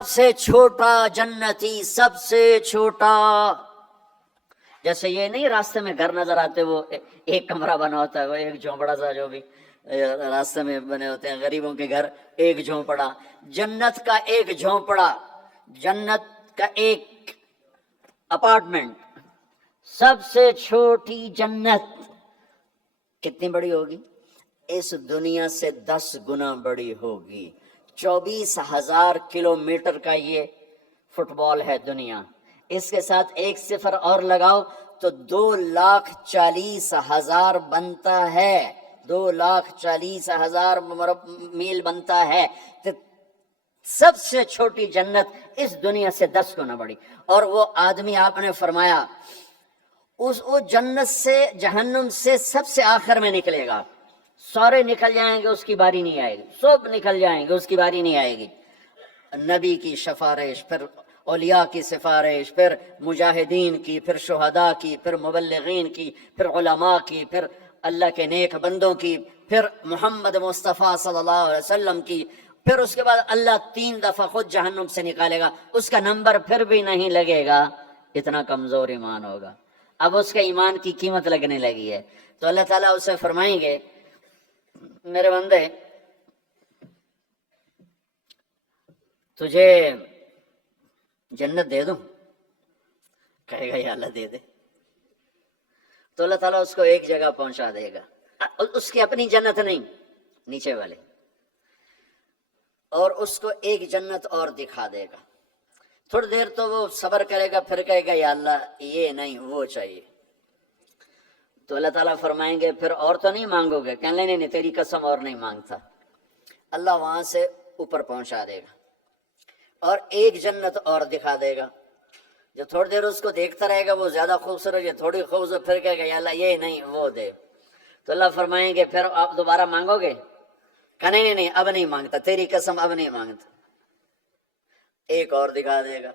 سے چھوٹا جنتی، سب سے چھوٹا. جیسے یہ نہیں راستے میں گھر نظر آتے، وہ ایک کمرہ بنا ہوتا ہے، وہ ایک جھونپڑا سا جو بھی راستے میں بنے ہوتے ہیں غریبوں کے گھر، ایک جھونپڑا. جنت کا ایک جھونپڑا، جنت کا ایک اپارٹمنٹ، سب سے چھوٹی جنت کتنی بڑی ہوگی؟ اس دنیا سے 10 گنا بڑی ہوگی. 24,000 کلومیٹر کا یہ فٹ بال ہے دنیا. اس کے ساتھ ایک صفر اور لگاؤ تو 2,40,000 بنتا ہے. 2,40,000 میل بنتا ہے. تو سب سے چھوٹی جنت اس دنیا سے 10 گنا بڑی. اور وہ آدمی آپ نے فرمایا وہ جنت سے، جہنم سے سب سے آخر میں نکلے گا. سارے نکل جائیں گے، اس کی باری نہیں آئے گی. سب نکل جائیں گے، اس کی باری نہیں آئے گی. نبی کی سفارش، پھر اولیاء کی سفارش، پھر مجاہدین کی، پھر شہداء کی، پھر مبلغین کی، پھر علماء کی، پھر اللہ کے نیک بندوں کی، پھر محمد مصطفیٰ صلی اللہ علیہ وسلم کی. پھر اس کے بعد اللہ 3 دفعہ خود جہنم سے نکالے گا. اس کا نمبر پھر بھی نہیں لگے گا، اتنا کمزور ایمان ہوگا. اب اس کے ایمان کی قیمت لگنے لگی ہے. تو اللہ تعالیٰ اسے فرمائیں گے میرے بندے تجھے جنت دے دوں؟ کہے گا یا اللہ دے دے. تو اللہ تعالیٰ اس کو ایک جگہ پہنچا دے گا، اس کی اپنی جنت نہیں، نیچے والے، اور اس کو ایک جنت اور دکھا دے گا. تھوڑی دیر تو وہ صبر کرے گا، پھر کہے گا یا اللہ یہ نہیں وہ چاہیے. تو اللہ تعالیٰ فرمائیں گے پھر اور تو نہیں مانگو گے؟ کہنے نہیں نہیں تیری قسم اور نہیں مانگتا. اللہ وہاں سے اوپر پہنچا دے گا اور ایک جنت اور دکھا دے گا. جو تھوڑی دیر اس کو دیکھتا رہے گا وہ زیادہ خوبصورت ہے، تھوڑی خوبصورت، پھر کہے گا یا اللہ یہ نہیں وہ دے. تو اللہ فرمائیں گے پھر آپ دوبارہ مانگو گے؟ کہ نہیں نہیں اب نہیں مانگتا، تیری قسم اب نہیں مانگتا. ایک اور دکھا دے گا.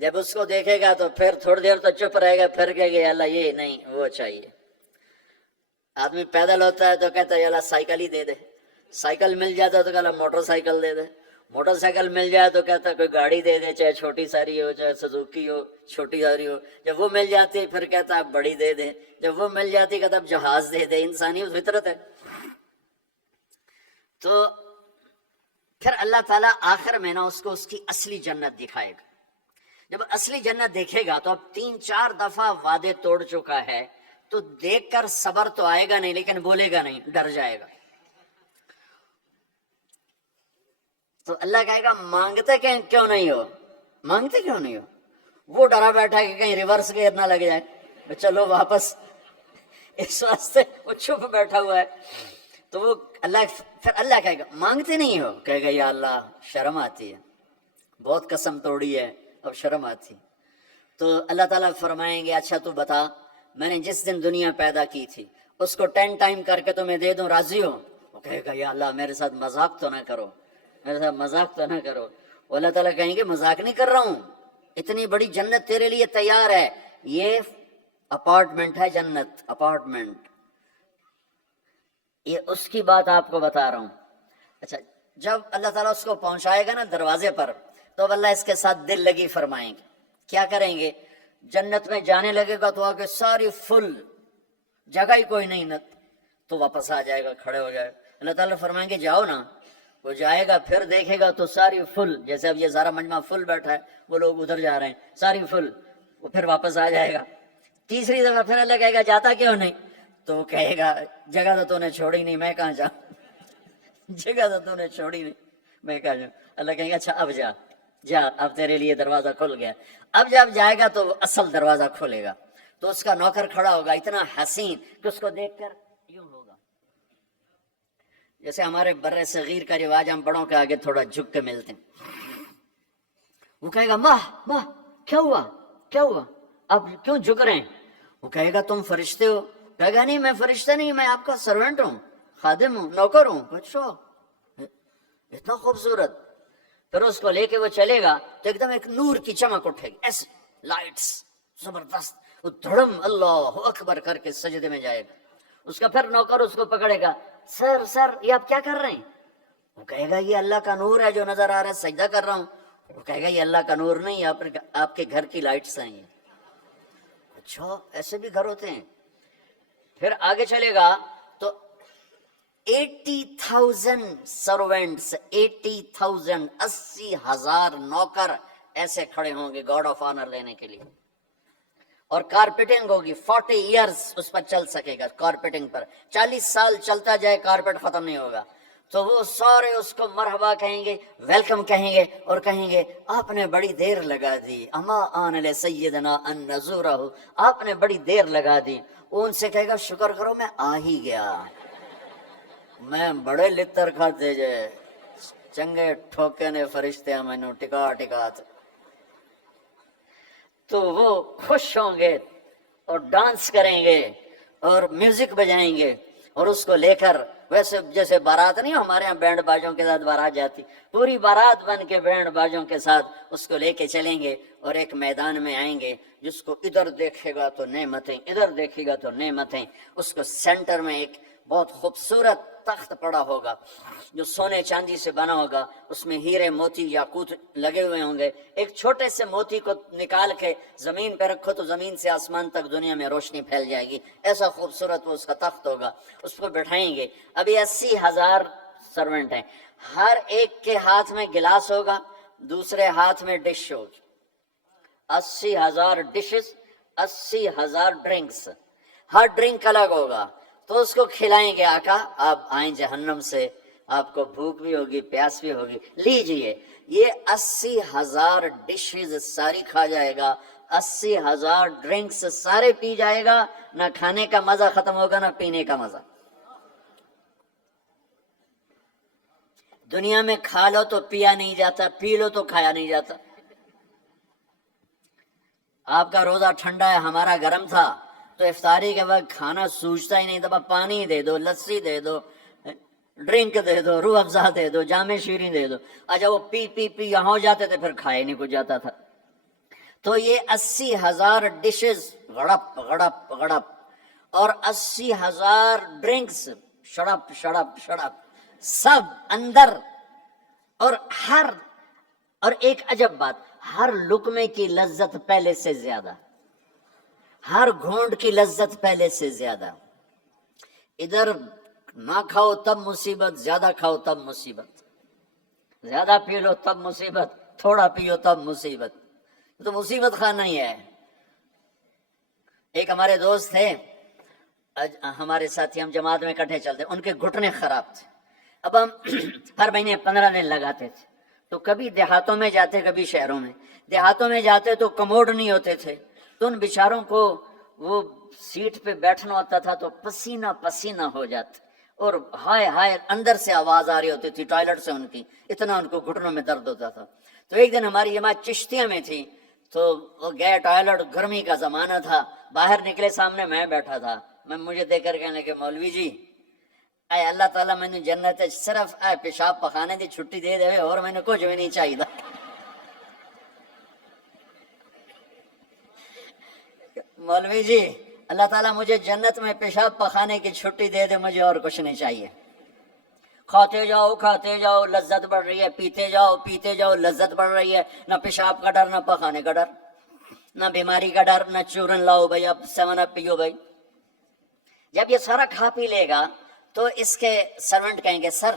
جب اس کو دیکھے گا تو پھر تھوڑی دیر تو چپ رہے گا، پھر کہے گا یا اللہ یہ نہیں وہ چاہیے. آدمی پیدل ہوتا ہے تو کہتا ہے یا اللہ سائیکل ہی دے دے. سائیکل مل جاتا ہے تو کہتا موٹر سائیکل دے دے. موٹر سائیکل مل جائے تو کہتا ہے کوئی گاڑی دے دے، چاہے چھوٹی ساری ہو، چاہے سزوکی ہو، چھوٹی ساری ہو. جب وہ مل جاتی ہے پھر کہتا ہے بڑی دے دے. جب وہ مل جاتی ہے کہتا اب جہاز دے دے. انسانی فطرت ہے. تو پھر اللہ تعالیٰ آخر میں نا اس کو اس کی اصلی جنت دکھائے گا. جب اصلی جنت دیکھے گا تو اب 3-4 دفعہ وعدے توڑ چکا ہے، تو دیکھ کر صبر تو آئے گا نہیں، لیکن بولے گا نہیں، ڈر جائے گا. تو اللہ کہے گا مانگتے کیوں نہیں ہو؟ مانگتے کیوں نہیں ہو؟ وہ ڈرا بیٹھا ہے کہ کہیں ریورس گیئر نہ لگ جائے، چلو واپس، اس واسطے وہ چھپ بیٹھا ہوا ہے. تو وہ پھر اللہ کہے گا مانگتے نہیں ہو؟ کہے گا یا اللہ شرم آتی ہے، بہت قسم توڑی ہے، اب شرم آتی. تو اللہ تعالیٰ فرمائیں گے اچھا تو بتا، میں نے جس دن دنیا پیدا کی تھی اس کو 10 ٹائم کر کے تمہیں دے دوں، راضی ہو؟ وہ کہے گا یا اللہ میرے ساتھ مذاق تو نہ کرو، میرے ساتھ مذاق تو نہ کرو. وہ اللہ تعالیٰ کہیں گے مذاق نہیں کر رہا ہوں، اتنی بڑی جنت تیرے لیے تیار ہے. یہ اپارٹمنٹ ہے، جنت اپارٹمنٹ، یہ اس کی بات آپ کو بتا رہا ہوں. اچھا جب اللہ تعالیٰ اس کو پہنچائے گا نا دروازے پر، تو اللہ اس کے ساتھ دل لگی فرمائیں گے. کیا کریں گے؟ جنت میں جانے لگے گا تو آگے ساری فل، جگہ ہی کوئی نہیں، تو واپس آ جائے گا، کھڑے ہو جائے گا. اللہ تعالیٰ فرمائیں گے جاؤ نا. وہ جائے گا، پھر دیکھے گا تو ساری فل، جیسے اب یہ سارا مجمع فل بیٹھا ہے، وہ لوگ ادھر جا رہے ہیں، ساری فل. وہ پھر واپس آ جائے گا. تیسری دفعہ پھر اللہ کہے گا جاتا کیوں نہیں؟ تو وہ کہے گا جگہ تو نے چھوڑی نہیں، میں کہاں جاؤں، جگہ تو نے چھوڑی نہیں، میں کہاں جاؤں. اللہ کہیں گا اچھا اب جا، اب تیرے لیے دروازہ کھل گیا. اب جب جائے گا تو اصل دروازہ کھولے گا. تو اس کا نوکر کھڑا ہوگا اتنا حسین کہ اس کو دیکھ کر یوں ہوگا. جیسے ہمارے بر صغیر کا رواج، ہم بڑوں کے آگے تھوڑا جھک کے ملتے ہیں. وہ کہے گا ماہ ماہ کیا ہوا، کیا ہوا، اب کیوں جھک رہے ہیں؟ وہ کہے گا تم فرشتے ہو؟ کہے گا نہیں میں فرشتہ نہیں، میں آپ کا سرونٹ ہوں، خادم ہوں، نوکر ہوں. اچھا اتنا خوبصورت. پھر اس کو لے کے وہ چلے گا تو ایک دم ایک نور کی چمک اٹھے گی، ایسے لائٹس زبردست. وہ دھڑم اللہ اکبر کر کے سجدے میں جائے گا. اس کا پھر نوکر اس کو پکڑے گا، سر یہ آپ کیا کر رہے ہیں؟ وہ کہے گا یہ اللہ کا نور ہے جو نظر آ رہا ہے، سجدہ کر رہا ہوں. وہ کہے گا یہ اللہ کا نور نہیں، آپ کے گھر کی لائٹس ہیں یہ۔ اچھا ایسے بھی گھر ہوتے ہیں؟ پھر آگے چلے گا تو 80,000 سروینٹس، 80,000 80,000 نوکر ایسے کھڑے ہوں گے گاڈ آف آنر لینے کے لیے، اور کارپیٹنگ ہوگی 40 ایئرز اس پر چل سکے گا، کارپیٹنگ پر 40 سال چلتا جائے کارپیٹ ختم نہیں ہوگا۔ تو وہ سارے اس کو مرحبا کہیں گے، ویلکم کہیں گے، اور کہیں گے آپ نے بڑی دیر لگا دی، اما آن لے سیدنا ان نزورہ، آپ نے بڑی دیر لگا دی۔ وہ ان سے کہے گا شکر کرو میں آ ہی گیا، میں بڑے لتر کھاتے جے، چنگے ٹھوکے نے فرشتے مینوں ٹکا ٹکا۔ تو وہ خوش ہوں گے اور ڈانس کریں گے اور میوزک بجائیں گے، اور اس کو لے کر ویسے جیسے بارات نہیں ہمارے یہاں بینڈ باجوں کے ساتھ بارات جاتی، پوری بارات بن کے بینڈ باجوں کے ساتھ اس کو لے کے چلیں گے، اور ایک میدان میں آئیں گے جس کو ادھر دیکھے گا تو نعمتیں، ادھر دیکھے گا تو نعمتیں۔ اس کو سینٹر میں ایک بہت خوبصورت تخت پڑا ہوگا جو سونے چاندی سے بنا ہوگا، اس میں ہیرے موتی یاقوت لگے ہوئے ہوں گے۔ ایک چھوٹے سے موتی کو نکال کے زمین پہ رکھو تو زمین سے آسمان تک دنیا میں روشنی پھیل جائے گی، ایسا خوبصورت وہ اس کا تخت ہوگا۔ اس کو بٹھائیں گے۔ ابھی 80,000 سرونٹ ہیں، ہر ایک کے ہاتھ میں گلاس ہوگا، دوسرے ہاتھ میں ڈش ہوگی، 80,000 ڈشز، 80,000 ڈرنکس، ہر ڈرنک الگ ہوگا۔ تو اس کو کھلائیں گے، آقا آپ آئیں جہنم سے، آپ کو بھوک بھی ہوگی پیاس بھی ہوگی، لیجئے یہ 80,000 ڈشز ساری کھا جائے گا، 80,000 ڈرنکس سارے پی جائے گا، نہ کھانے کا مزہ ختم ہوگا نہ پینے کا مزہ۔ دنیا میں کھا لو تو پیا نہیں جاتا، پی لو تو کھایا نہیں جاتا۔ آپ کا روزہ ٹھنڈا ہے، ہمارا گرم تھا، تو افطاری کے وقت کھانا سوچتا ہی نہیں تھا، پانی دے دو، لسی دے دو، ڈرنک دے دو، روح افزا دے دو، جام شیریں دے دو۔ اچھا وہ پی پی پی یہاں ہو جاتے تھے، پھر کھائے نہیں کچھ جاتا تھا۔ تو یہ 80,000 ڈشز غڑپ غڑپ غڑپ، اور 80,000 ڈرنکس شڑپ شڑپ شڑپ، سب اندر۔ اور ایک عجب بات، ہر لقمے کی لذت پہلے سے زیادہ، ہر گھونٹ کی لذت پہلے سے زیادہ۔ ادھر نہ کھاؤ تب مصیبت، زیادہ کھاؤ تب مصیبت، زیادہ پی لو تب مصیبت، تھوڑا پیو تب مصیبت، تو مصیبت خانہ ہی ہے۔ ایک ہمارے دوست تھے، ہمارے ساتھی، ہم جماعت میں اکٹھے چلتے، ان کے گھٹنے خراب تھے۔ اب ہم ہر مہینے 15 دن لگاتے تھے، تو کبھی دیہاتوں میں جاتے کبھی شہروں میں۔ دیہاتوں میں جاتے تو کموڈ نہیں ہوتے تھے، تو ان بیچاروں کو وہ سیٹ پہ بیٹھنا ہوتا تھا تو پسینہ پسینہ ہو جاتے، اور ہائے ہائے اندر سے آواز آ رہی ہوتی تھی ٹوائلٹ سے ان کی، اتنا ان کو گھٹنوں میں درد ہوتا تھا۔ تو ایک دن ہماری جماعت چشتیاں میں تھی، تو وہ گئے ٹوائلٹ، گرمی کا زمانہ تھا، باہر نکلے، سامنے میں بیٹھا تھا، مجھے دیکھ کر کہنے لگے مولوی جی اے اللہ تعالیٰ میں نے جنت صرف اے پیشاب پخانے دی چھٹی دے دے اور میں نے کچھ بھی نہیں چاہیے۔ مولوی جی اللہ تعالیٰ مجھے جنت میں پیشاب پخانے کی چھٹی دے دے، مجھے اور کچھ نہیں چاہیے۔ کھاتے جاؤ کھاتے جاؤ لذت بڑھ رہی ہے، پیتے جاؤ پیتے جاؤ لذت بڑھ رہی ہے، نہ پیشاب کا ڈر، نہ پخانے کا ڈر، نہ بیماری کا ڈر، نہ چورن لاؤ بھائی، اب 7 اپ پیو بھائی۔ جب یہ سارا کھا پی لے گا تو اس کے سرونٹ کہیں گے سر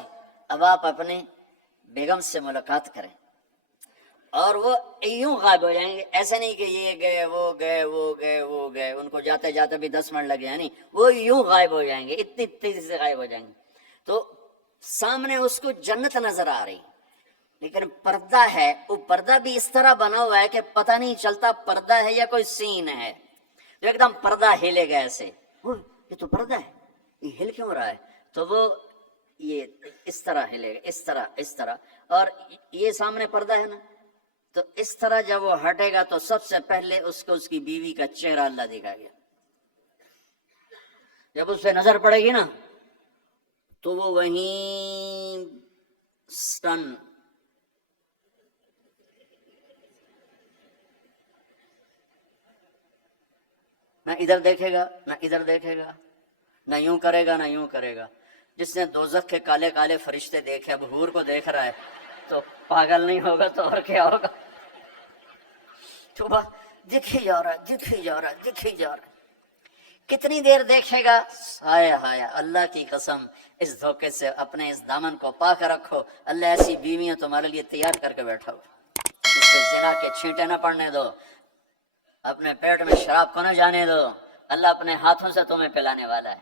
اب آپ اپنے بیگم سے ملاقات کریں، اور وہ یوں غائب ہو جائیں گے۔ ایسا نہیں کہ یہ گئے وہ گئے وہ گئے وہ گئے، ان کو جاتے جاتے بھی 10 منٹ لگ جائیں، نہیں، وہ یوں غائب ہو جائیں گے، اتنی تیزی سے غائب ہو جائیں گے۔ تو سامنے اس کو جنت نظر آ رہی، لیکن پردہ ہے، وہ پردہ بھی اس طرح بنا ہوا ہے کہ پتہ نہیں چلتا پردہ ہے یا کوئی سین ہے۔ تو ایک دم پردہ ہلے گا ایسے، یہ تو پردہ ہے، یہ ہل کیوں رہا ہے؟ تو وہ یہ اس طرح ہلے گا، اس طرح اس طرح، اور یہ سامنے پردہ ہے نا، تو اس طرح جب وہ ہٹے گا تو سب سے پہلے اس کو اس کی بیوی کا چہرہ اللہ دکھائے گا۔ جب اس پہ نظر پڑے گی نا تو وہ وہیں سٹن، نہ ادھر دیکھے گا نہ ادھر دیکھے گا، نہ یوں کرے گا نہ یوں کرے گا۔ جس نے دوزخ کے کالے کالے فرشتے دیکھے، اب حور کو دیکھ رہا ہے تو پاگل نہیں ہوگا تو اور کیا ہوگا؟ تو دکھی جا رہا ہے، دکھی جا رہا ہے، دکھی جا رہا ہے. کتنی دیر دیکھے گا؟ ہائے ہائے اللہ کی قسم، اس دھوکے سے اپنے اس دامن کو پاک رکھو. اللہ ایسی بیویاں تمہارے لیے تیار کر کے بیٹھا ہو. اس پہ زنا کے چھینٹے نہ پڑنے دو، اپنے پیٹ میں شراب کو نہ جانے دو. اللہ اپنے ہاتھوں سے تمہیں پلانے والا ہے.